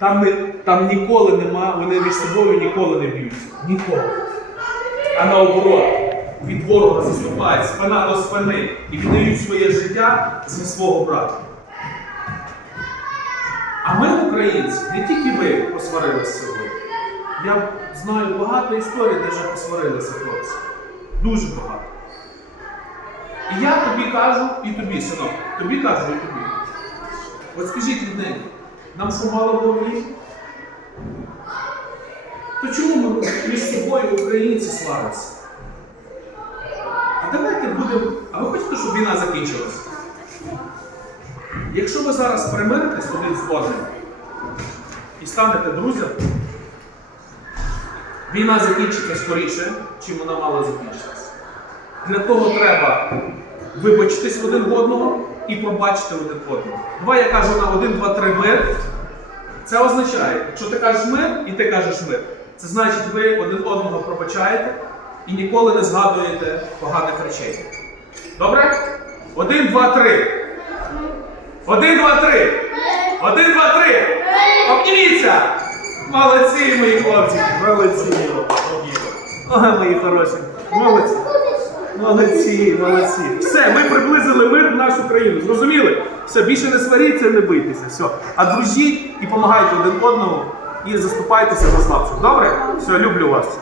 Там, не, там ніколи нема, вони між собою ніколи не б'ються. Ніколи. А наоборот, від ворога заступають спина до спини і віддають своє життя за свого брата. А ми, українці, не тільки ви посварилися сьогодні. Я знаю багато історій, де вже посварилися хлопці. Дуже багато. І я тобі кажу, і тобі, синок, тобі кажу, і тобі. От скажіть рідненько, нам що мало ворогів? То чому ми між собою українці сваримося? А давайте будемо. А ви хочете, щоб війна закінчилася? Якщо ви зараз примиритесь один з одним і станете друзями, війна закінчиться скоріше, чим вона мала закінчитися. Для того треба вибачитись один в одного і пробачити один одного. Давай я кажу на один, два, три мир. Це означає, якщо ти кажеш мир і ти кажеш мир, це значить, ви один одного пробачаєте і ніколи не згадуєте поганих речей. Добре? Один, два, три. Один, два, три. Один, два, три. Обніміться! Молодці, мої хлопці! Молодці! Ой, мої хороші! Молодці! Молодці, молодці. Все, ми приблизили мир в нашу країну. Зрозуміли? Все, більше не сваріться, не бийтеся. Все. А дружіть і допомагайте один одному і заступайтеся за слабших. Добре? Все, люблю вас.